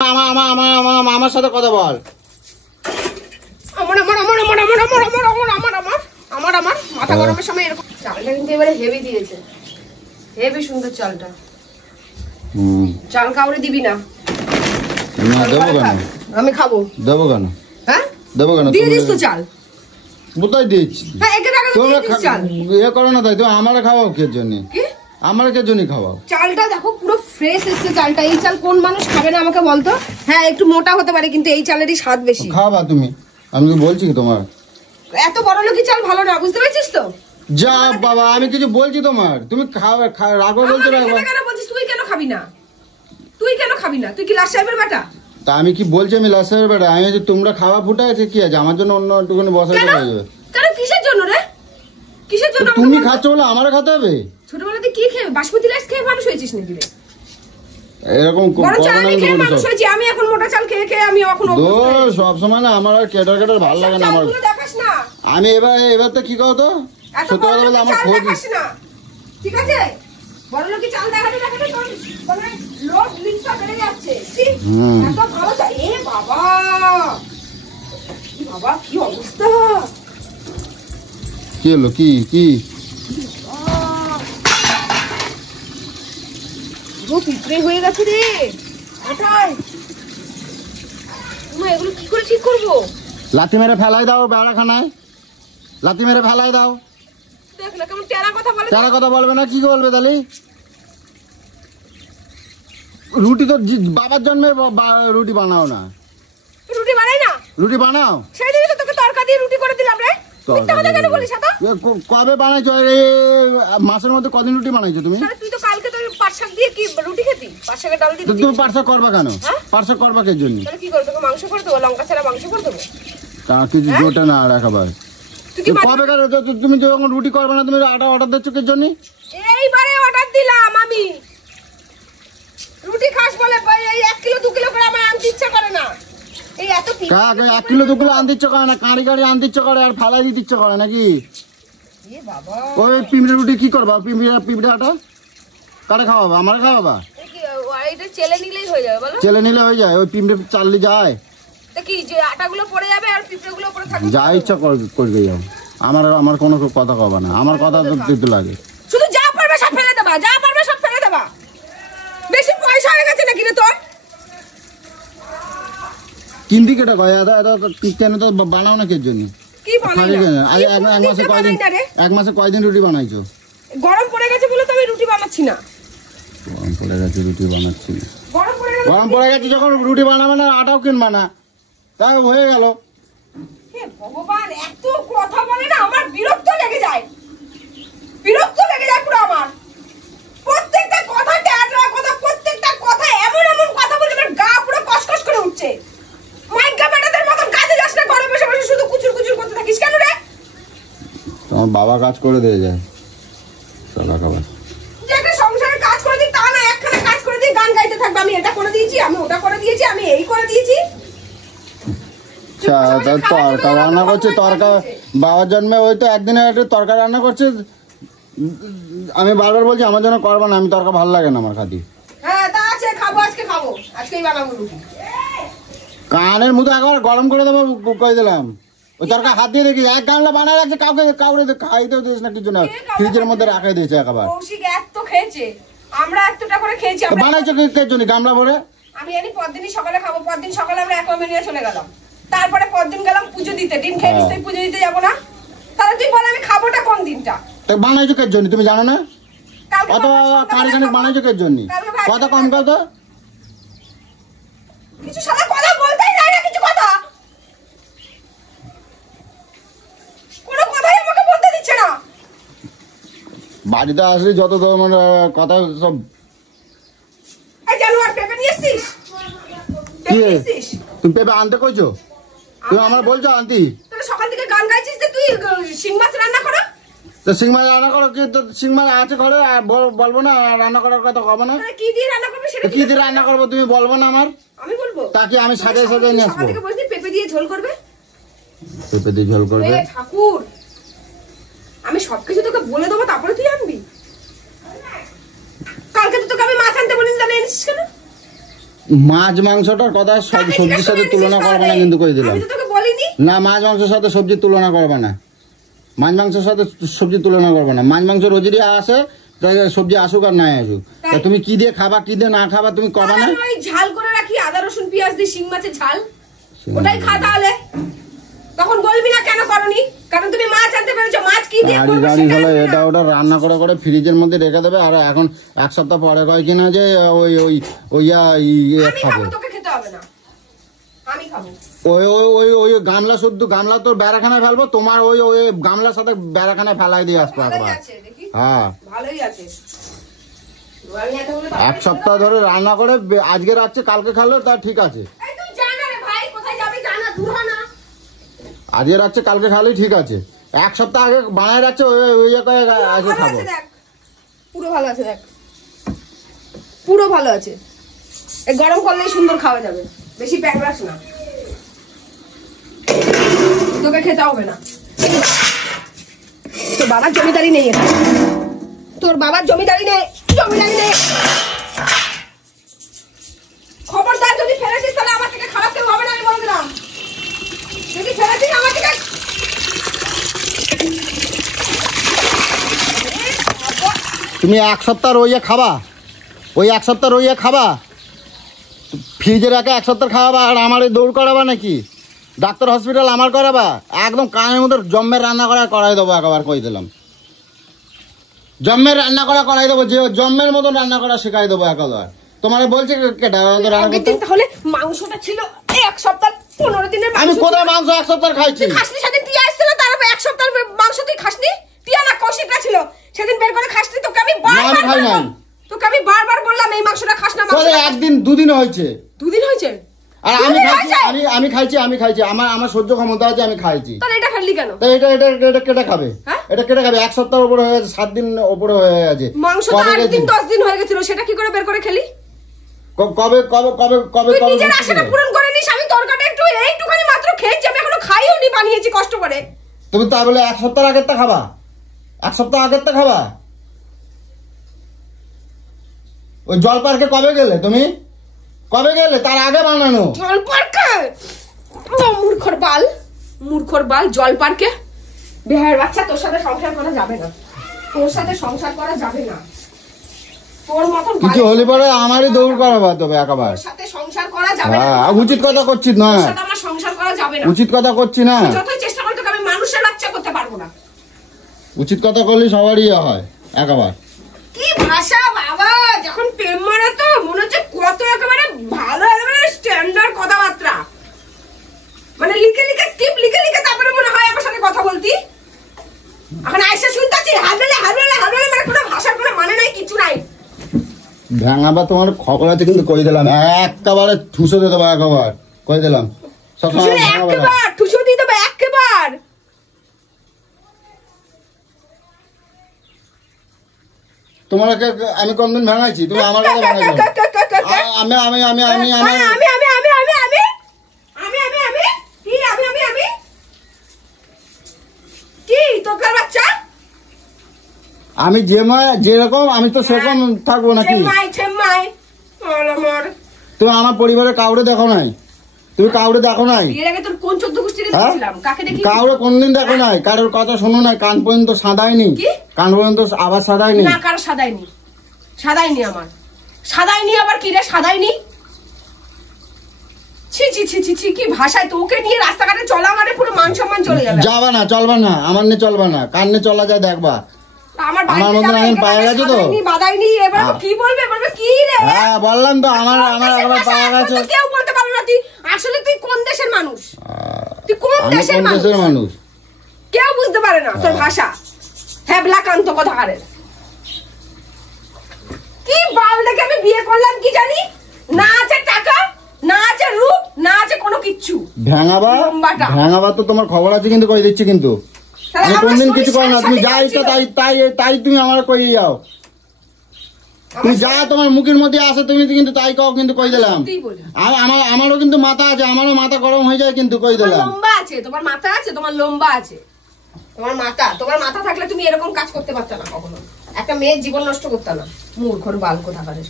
আমার সাথে কথা বল। আমার মাথা গরমের সময় এরকম চালটা কিন্তু এবারে হেভি দিয়েছে, হেভি সুন্দর চালটা। চাল কাউরে দিবি না। দেবো কেন? আমি খাবো। দেবো কেন? হ্যাঁ দেবো কেন? দিয়ে দিস তো চাল। কোথায় দিচ্ছি? হ্যাঁ একে টাকা দিয়ে দিস চাল। ইয়ে করো না তাই তো আমারে খাওয়াও কে জন্য? কি? আমার কে জন্য খাওয়াও? চালটা দেখো পুরো ফ্রেশ এসেছে চালটা। এই চাল কোন মানুষ খাবে না আমাকে বলতো? হ্যাঁ একটু মোটা হতে পারে কিন্তু এই চালেরই স্বাদ বেশি। খাওয়া তুমি, আমি তো বলছি কি তোমার এত বড় লোকি চাল ভালো না, বুঝতে পারছিস তো? যা বাবা আমি কিছু বলছি তোমার, তুমি খাবে রাখো বলছো না। কেন বলছিস? তুই কেন খাবি না? তুই কেন খাবি না? তুই কি লাস্ট সাহেবের বেটা? তা আমি কি বলছি আমি লাস্টের বেটা? আমি যে তোমরা খাওয়া ফুটা আছে কি আছে, আমার জন্য অন্য একটুখানি বসাতে হয়ে যাবে। কেন কিসের জন্য রে? কিসের জন্য? তুমি খাচ্ছ বলে আমারও খেতে হবে? ছোটবেলাতে কি খেয়ে বাসমতি রাইস খেয়ে মানুষ হয়েছিস নাকি রে? এরকম আমি এখন মোটা চাল খেয়ে খেয়ে আমি এখন সব সময় না আমার আর কেটার ভালো লাগে না। আমার আমি এবার তো কি কও তো সত্যি কথা বলতে আমার খোঁজ না, ঠিক আছে? বড় লোকি চাল দেখাতে দেখাতে মানে লোভ লিংসা বেড়ে যাচ্ছে। এত ভালো চাল। এ বাবা বাবা কি অবস্থা! কি হলো? কি কি পিঁপড়ে হয়ে গেছে রে। এগুলো কি করে ঠিক করবো? লাথি মেরে ফেলাই দাও বেড়াখানায়, লাথি মেরে ফেলাই দাও। দেখ না কেমন টেরা কথা বলে। টেরা কথা বলবে না, কি বলবে তাহলে? রুটি তো বাবার জন্মে রুটি বানাও না। রুটি বানাই না? রুটি বানাও। সেই দিনই তো তোকে তরকা দিয়ে রুটি করে দিলাম রে। মিথ্যা কথা কেন বলিস? কবে বানাইছো? মাসের মধ্যে কদিন রুটি বানাইছো তুমি? তুই তো কালকে তো পাট শাক দিয়ে কি রুটি খেতি? পাট শাকের ডাল দিয়ে তুমি পাট শাক করবা কেন? পাট শাক করবা কে জন্য? তাহলে কি করবে? মাংস করে দেবো, লঙ্কা ছাড়া মাংস করে দেবো। তা কিছু জোটে না আর একেবারে। কবে তুমি যখন রুটি করবে না তুমি আটা অর্ডার দিচ্ছ কে জন্য? এইবারে অর্ডার দিলাম আমি। রুটি খাস বলে এই 1 কিলো 2 কিলো করে আমার আনতে ইচ্ছা করে না। এই এত 1 কিলো 2 কিলো আনতে ইচ্ছা করে না, কাঁড়ি আনতে ইচ্ছা করে আর ফালাই দিতে ইচ্ছা করে নাকি? এ বাবা ওই পিঁপড়ে রুটি কি করবা? পিঁপড়ে আটা কারে খাওয়াবা? আমারে খাওয়াবা? এটা চেলে নিলেই হয়ে যাবে বলো? চেলে নিলে হয়ে যায়? ওই পিঁপড়ে চাললে যায়? তা কি যে আটাগুলো পড়ে যাবে আর পিঁপড়েগুলো পড়ে থাকবে? যা ইচ্ছা করবে যাও। আমার কোনো কথা কবা না, আমার কথা তো দিতে লাগে। শুধু যা পারবে সব ফেলে দেবা, যা পারবে সব ফেলে দেবা। বেশি পয়সা হয়ে গেছে নাকি রে তোর? কিন্দি কেটা কয় কেন তো বানাও না কে জন্য? কি বানাই না? এক মাসে কয়দিন রুটি বানাইছো? গরম পড়ে গেছে বলে তো আমি রুটি বানাচ্ছি না। গরম পড়ে গেছে রুটি বানাচ্ছি না? গরম পড়ে গেছে যখন রুটি বানাবে না আটাও কিনবা না, তাই হয়ে গেল। হে ভগবান, এত কথা বলে না আমার বিরক্ত লেগে যায়। বিরক্ত লেগে যায় পুরো আমার। প্রত্যেকটা কথা ট্যাটরা কথা, প্রত্যেকটা কথা এমন এমন কথা বলে আমার গা পুরো কসকস করে উঠছে। মাইকা বেটাদের মত কাজে যাস না, ঘরে বসে বসে শুধু কুচুর কুচুর করতে থাকিস কেন রে? তোমার বাবা কাজ করে দিয়ে যায় সারা খাবার। যেটা সংসারে কাজ করে দিই তা না, একখানে কাজ করে দিই গান গাইতে থাকবে। আমি এটা করে দিয়েছি, আমি ওটা করে দিয়েছি, আমি এই করে দিয়েছি। তরকা রান্না করছে, তরকা বাবার জন্মে ওই তো একদিনে একটু তরকা রান্না করছে। আমি বারবার বলছি আমার জন্য করবা না, আমি তরকা ভালো লাগে না আমার খাতি। হ্যাঁ তা আছে, খাবো আজকে, খাবো আজকেই বানাবো রুটি। কানের মতো একবার গরম করে দেবো কই দিলাম। ওই তরকা হাত দিয়ে দেখি এক গামলা বানায় রাখছে, কাউরে খাইতেও দিস না, কিছু না ফ্রিজের মধ্যে রাখাই দিয়েছে একেবারে। কৌশিক এত খেয়েছে, আমরা এতটা করে খেয়েছি। বানাইছো কে জন্য গামলা ভরে? আমি জানি পরদিনই সকালে খাবো। পরদিন সকালে আমরা একবার নিয়ে চলে গেলাম, তারপরে পরদিন গেলাম পুজো দিতে। ডিম খেয়ে নিশ্চয়ই পুজো দিতে যাবো না? তাহলে তুই বল আমি খাবোটা কোন দিনটা? বানাইছো কে জন্য তুমি জানো না? অত কারি খানিক বানাইছো কে জন্য? কথা কম কথা, কিছু সাদা কথা বলতেই যায় না, কিছু কথা, কোনো কথাই আমাকে বলতে দিচ্ছে না। বাড়িতে আসলে যত মানে কথা সব। এই জানুয়ার পেঁপে নিয়ে এসছিস? তুমি পেঁপে আনতে কইছো? তুমি আমার বলছো আনতি? তাহলে সকাল থেকে গান গাইছিস যে তুই শিং মাছ রান্না করো। তো শিং মাছ রান্না করো, কি তো শিং মাছ আছে ঘরে, বলবো না রান্না করার কথা কবে না? কি দিয়ে রান্না করবে সেটা? কি দিয়ে রান্না করবো তুমি বলবো না? আমি বলবো তাকে, আমি সাথে সাথে নিয়ে আসবো। পেঁপে দিয়ে ঝোল করবে? পেঁপে দিয়ে ঝোল করবে? ঠাকুর, আমি সবকিছু তোকে বলে দেবো তারপরে তুই আনবি। কালকে তো তোকে আমি মাছ আনতে বলিনি, তাহলে এনেছিস কেন? মাছ মাংসটার কথা সবজির সাথে তুলনা করবে না কিন্তু কই দিলাম। না, মাছ মাংসের সাথে সবজির তুলনা করবে না। মাছ মাংসের সাথে সবজি তুলনা করবে না। মাছ মাংস রোজেরই আসে, সবজি আসুক আর নাই আসুক। তুমি কি দিয়ে খাবা কি দিয়ে না খাবা তুমি কবা না? ঝাল করে রাখি আদা রসুন পেঁয়াজ দিয়ে শিং মাছের ঝাল, ওটাই খা তাহলে। তখন বলবি না কেন করনি, কারণ তুমি মাছ আনতে পেরেছো, মাছ কি দিয়ে করবে সেটা। এটা ওটা রান্না করে করে ফ্রিজের মধ্যে রেখে দেবে, আর এখন এক সপ্তাহ পরে কয় কিনা যে ওই ওই ওইয়া খাবো। তোকে খেতে হবে না, আমি খাবো। ওই ওই ওই ওই গামলা শুদ্ধ গামলা তোর বেড়াখানায় ফেলবো, তোমার ওই ওই গামলার সাথে বেড়াখানায় ফেলাই দিয়ে আসবো একবার। হ্যাঁ ভালোই আছে। এক সপ্তাহ ধরে রান্না করে আজকে রাখছে, কালকে খালো তা ঠিক আছে। আজকে রাখছে কালকে খালি ঠিক আছে, এক সপ্তাহ আগে বানায় রাখছে ওই আজকে খাবো। পুরো ভালো আছে, দেখ পুরো ভালো আছে। এই গরম করলেই সুন্দর খাওয়া যাবে, বেশি প্যাকরাস না, তোকে খেতে হবে না। তোর বাবার জমিদারি নেই, তোর বাবার জমিদারি নেই, জমিদারি নেই। খবরদার যদি ফেলেছিস তাহলে আমার থেকে খারাপ কেউ হবে না, আমি বলে দিলাম। যদি ফেলেছিস আমার থেকে তুমি এক সপ্তাহ রইয়া খাবা, ওই এক সপ্তাহ রইয়া খাবা, ফ্রিজে রাখে এক সপ্তাহ খাওয়াবা, আর আমার দৌড় করাবা নাকি? ডাক্তার হসপিটাল আমার করাবা? একদম কানের মধ্যে জম্মের রান্না করা করাই দেবো, একবার কই দিলাম। জম্মের রান্না করা করাই দেবো, যে জম্মের মতন রান্না করা শেখাই দেবো একবার। তোমার বলছে তাহলে মাংসটা ছিল এক সপ্তাহ 15 দিনের। আমি কোথায় মাংস এক সপ্তাহ খাইছি? খাসনি সেদিন টিয়া আসছিল, তার এক সপ্তাহ মাংস তুই খাসনি? টিয়া না কষিটা ছিল সেদিন বের করে খাসনি। তোকে আমি বারবার বললাম এই মাংসটা খাস না। একদিন দুদিন হয়েছে, দুদিন হয়েছে। আর আমি খাইছি আমার সহ্য ক্ষমতা আছে, আমি খাইছি। তাহলে এটা ফেললি কেন? এটা কেটে খাবে, এটা কেটে খাবে। এক সপ্তাহ উপরে হয়ে গেছে, 7 দিন উপরে হয়ে গেছে। মাংস 8 দিন 10 দিন হয়ে গেছিল, সেটা কি করে বের করে খেলি? কবে কবে কবে কবে তুই নিজের আশাটা পূরণ করে নিস। আমি তরকাটা একটু এইটুখানি মাত্র খেয়েছি, আমি এখনো খাইও নি, বানিয়েছি কষ্ট করে। তুমি তা বলে এক সপ্তাহ আগেরটা খাবা? এক সপ্তাহ আগেরটা খাবা? ওই জল পার্কে কবে গেলে তুমি? কবে গেলে? তার আগে বানানো। জল পার্কে? মূর্খর বাল জল পার্কে? বেহার বাচ্চা, তোর সাথে সংসার করা যাবে না, তোর সাথে সংসার করা যাবে না। তোর মতন কিছু হলে পরে আমারই দৌড় করাবা তবে একবার। তোর সাথে সংসার করা যাবে না। উচিত কথা করছিস না, তোর সাথে আমার সংসার করা যাবে না। উচিত কথা করছি না। যতই চেষ্টা করি তোকে আমি মানুষের বাচ্চা করতে পারবো না। উচিত কথা করলে সবারই হয় একবার। কি ভাষা বাবা, যখন প্রেম মারা তো মনে হচ্ছে কত একেবারে ভালো, একেবারে স্ট্যান্ডার্ড কথাবার্তা। মানে লিখে লিখে স্ক্রিপ্ট লিখে লিখে তারপরে মনে হয় আমার সাথে কথা বলতি। এখন আইসা শুনতাছি হারবেলে মানে কোনো ভাষার কোনো মানে নাই, কিছু নাই। ভাঙাবা তোমার খবর আছে কিন্তু কই দিলাম, একেবারে ঠুসো দিয়ে দেবো একবার কই দিলাম। একেবার ঠুসো দিয়ে দেবো একেবার। তোমার আমি কোনদিন ভাঙাইছি? তুমি আমার কথা ভাঙাইছো। আমি আমি আমি আমি আমি আমি যেরকম আমি তো সেরকম থাকবো নাকি? তুমি আমার পরিবারের কাউরে দেখো নাই, তুমি কাউরে দেখো নাই, কাউরে কোনদিন দেখো নাই, কারোর কথা শোনো নাই, কান পর্যন্ত সাদায়নি, কান পর্যন্ত আবার সাদায়নি। না, কারো সাদায়নি, সাদায়নি আমার, সাদায়নি। আবার কি রে সাদায়নি? ছি ছি ছি ছি ছি, কি ভাষায়! তোকে নিয়ে রাস্তাঘাটে চলা মানে পুরো মান সম্মান চলে যাবে। যাবা না, চলবা না, আমার নিয়ে চলবা না, কান নিয়ে চলা যায় দেখবা। আমার মতন আমি পায়ে গেছে তো, বাদাইনি। এবার কি বলবে, বলবে কি রে? হ্যাঁ বললাম তো, আমার একবার পায়ে গেছে। কেউ বলতে পারবে না তুই আসলে তুই কোন দেশের মানুষ, তুই কোন দেশের মানুষ কেউ বুঝতে পারে না তোর ভাষা। হ্যাবলা কান্ত কথাকারের। কি বাল দেখে আমি বিয়ে করলাম কি জানি? না আছে টাকা, না আছে রূপ, না আছে কোনো কিচ্ছু। ভাঙাবা তো তোমার খবর আছে কিন্তু কই দিচ্ছি, কিন্তু আমি কোনদিন কিছু করো না। তুমি যা ইচ্ছা তাই তুমি আমার কই যাও। তুমি যা তোমার মুখের মধ্যে আসে তুমি কিন্তু তাই কও, কিন্তু কই দিলাম। আমারও কিন্তু মাথা আছে, আমারও মাথা গরম হয়ে যায় কিন্তু কই দিলাম। লম্বা আছে তোমার মাথা, আছে তোমার লম্বা আছে তোমার মাথা থাকলে তুমি এরকম কাজ করতে পারত না কখনো। একটা মেয়ের জীবন নষ্ট করতে না। মূর্খর বাল কোথাকারের।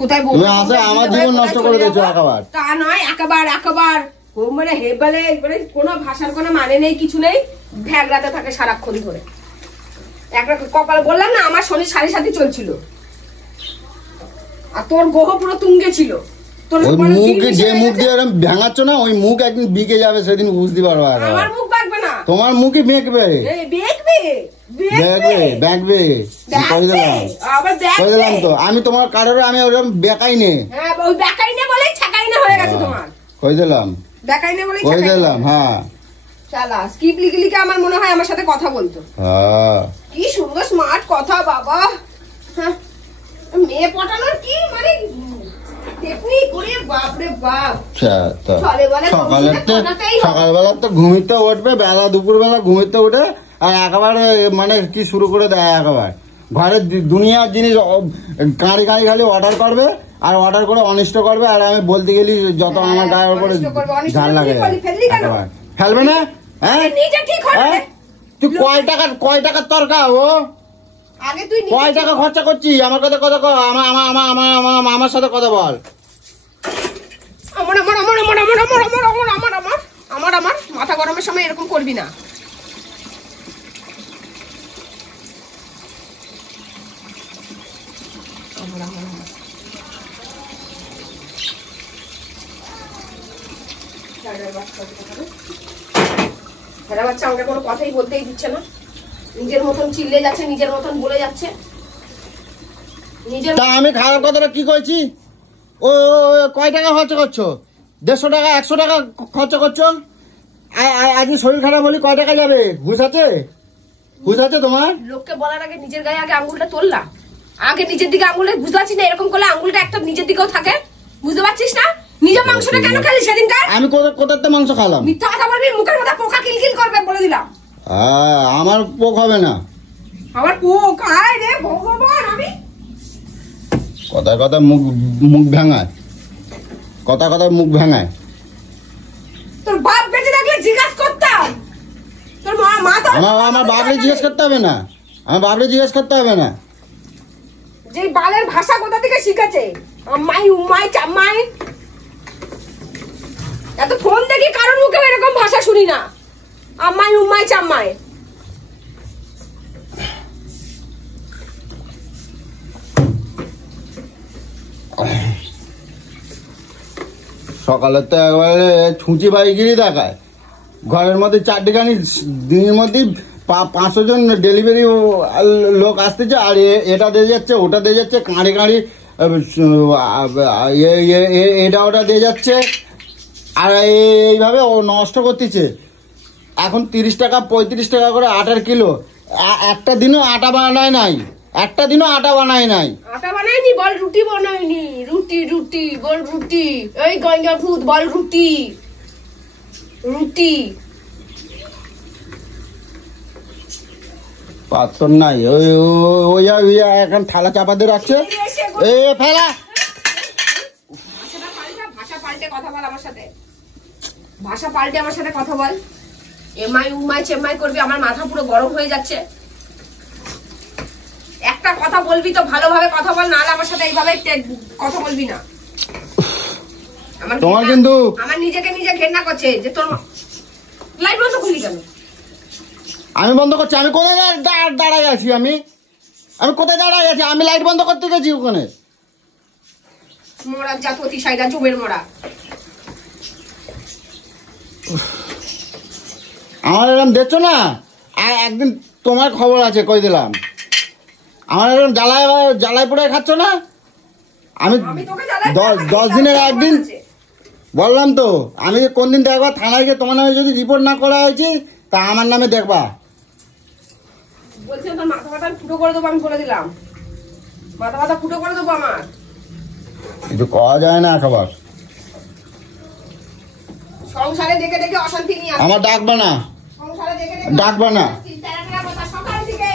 কোথায় তুমি আসে আমার জীবন নষ্ট করে দিয়েছো একেবারে। তা নয়, একেবার মানে হেবলে মানে কোনো ভাষার কোনো মানে নেই, কিছু নেই, ভ্যাগড়াতে থাকে সারাক্ষণ ধরে। একটা কপাল বললাম না আমার শনি সাড়ে সাথে চলছিল, আর তোর গ্রহ পুরো তুঙ্গে ছিল। ওই মুখে যে মুখ দিয়ে এরকম ভেঙাচ্ছ না, ওই মুখ একদিন বিকে যাবে, সেদিন বুঝতে পারবো। আমার মুখ বাঁকবে না, তোমার মুখই বেঁকবে, ব্যাঁকবে। কই দিলাম তো, আমি তোমার কারোর আমি ওরকম বেকাই নে। হ্যাঁ, ওই বেকাই নে বলেই ছেকাই না হয়ে গেছে তোমার। কই দিলাম, বেকাই নে বলেই কই দিলাম। হ্যাঁ, শালা স্কিপ লিখে লিখে আমার মনে হয় আমার সাথে কথা বলতো। হ্যাঁ, কি সুন্দর স্মার্ট কথা বাবা। হ্যাঁ, মেয়ে পটানোর কি মানে টেকনিক করে, বাপ রে বাপ। সকালবেলা তো ঘুমিতে উঠবে, বেলা দুপুর বেলা ঘুমিতে উঠে আর একেবারে মানে কি শুরু করে দেয়, একেবারে ঘরের দুনিয়ার জিনিস কাঁড়ি কাঁড়ি খালি অর্ডার করবে, আর অর্ডার করে অনিষ্ট করবে। আর আমি বলতে গেলি যত আমার গায়ের উপরে ঝাল লাগে, ফেলবে না। হ্যাঁ, তুই কয় টাকার তরকা ও, কয় টাকা খরচা করছি আমার কথা, আমার সাথে কথা বল। আমার মাথা গরমের সময় এরকম করবি না। বাচ্চা আমাকে কোনো কথাই বলতেই দিচ্ছে না, নিজের মতন চিল্লে যাচ্ছে, নিজের মতন বলে যাচ্ছে। আমি খাওয়ার কথাটা কি কইছি? ও কয় টাকা খরচা করছো? 150 টাকা 100 টাকা খরচা করছো। আজ শরীর খারাপ হলে কয় টাকা যাবে? হুঁশ আছে? হুঁশ আছে তোমার? লোককে বলার আগে নিজের গায়ে আগে আঙুলটা তোললা, আগে নিজের দিকে আঙুলে, বুঝতে পারছিস না? এরকম করলে আঙুলটা একটা নিজের দিকেও থাকে, বুঝতে পারছিস না? নিজের মাংসটা কেন খেলি সেদিনকার? আমি কোথাতে মাংস খেলাম? মিথ্যা কথা বলবি, মুখের মধ্যে পোকা কিলকিল করবে বলে দিলাম। আমার পোক হবে না। আমার পোক আয় রে ভগবান। আমি কথা মুখ ভাঙায়, কথা মুখ ভাঙায়। তোর বাপ বেঁচে থাকলে জিজ্ঞাসা করতাম, তোর মা তো আমার বাপরে জিজ্ঞেস করতে হবে না, আমার বাপরে জিজ্ঞেস করতে হবে না। যে বালের ভাষা কোথা থেকে শিখেছে? আম্মাই উম্মাই চাম্মাই, এত ফোন দেখি কারোর মুখে এরকম ভাষা শুনি না। আম্মাই উম্মাই চাম্মাই। সকালে তো একবারে ছুঁচি বাইগিরি দেখায়, ঘরের মধ্যে 4টিখানি দিনের মধ্যে 500 জন ডেলিভারি লোক আসতেছে, আর এটা দিয়ে যাচ্ছে, ওটা দিয়ে যাচ্ছে, কাঁড়ি এটা ওটা দিয়ে যাচ্ছে, আর এইভাবে ও নষ্ট করতেছে। এখন 30 টাকা 35 টাকা করে আটার কিলো। একটা দিনও আটা বানায় নাই, একটা দিনও আটা বানায় নাই। আটা বানায়নি বল, রুটি বানায়নি। রুটি বল, রুটি। এই গঙ্গা ভূত বল, রুটি। পাথর নাই, ওই এখন থালা চাপা দিয়ে রাখছে। ফেলা ভাষা পাল্টে কথা বল আমার সাথে, ভাষা পাল্টে আমার সাথে কথা বল। এমআই উমাই চেম্মাই করবি, আমার মাথা পুরো গরম হয়ে যাচ্ছে। একটা কথা বলবি তো ভালোভাবে কথা বল, নাহলে আমার সাথে এইভাবে কথা বলবি না। তোমার কিন্তু আমার নিজেকে নিজে ঘেন্না করছে যে তোর লাইট বন্ধ করলি কেন? আমি বন্ধ করছি? আমি কোথায় দাঁড়াই আছি? আমি কোথায় দাঁড়াই আছি? আমি লাইট বন্ধ করতে গেছি ওখানে। মোড়া জাত অতিশয়টা জমের মোড়া। আমার এরকম দেখছো না, আর একদিন তোমার খবর আছে, কই দিলাম। আমার এরকম জ্বালায় পড়ে খাচ্ছ না। আমি 10 দিনের একদিন বললাম তো, আমি কোন দিন দেখবা থানায় গিয়ে তোমার নামে যদি রিপোর্ট না করা হয়েছে, তা আমার নামে দেখবা। বলছি তোর মাথা ব্যথা ফুটো করে দেবো, আমি বলে দিলাম। মাথা ব্যথা ফুটো করে দেবো আমার। কিছু করা যায় না খাবার। সংসারে দেখে দেখে অশান্তি নিয়ে আসে। আমার ডাকবা না, সংসারে দেখে দেখে ডাকবা না। সকাল থেকে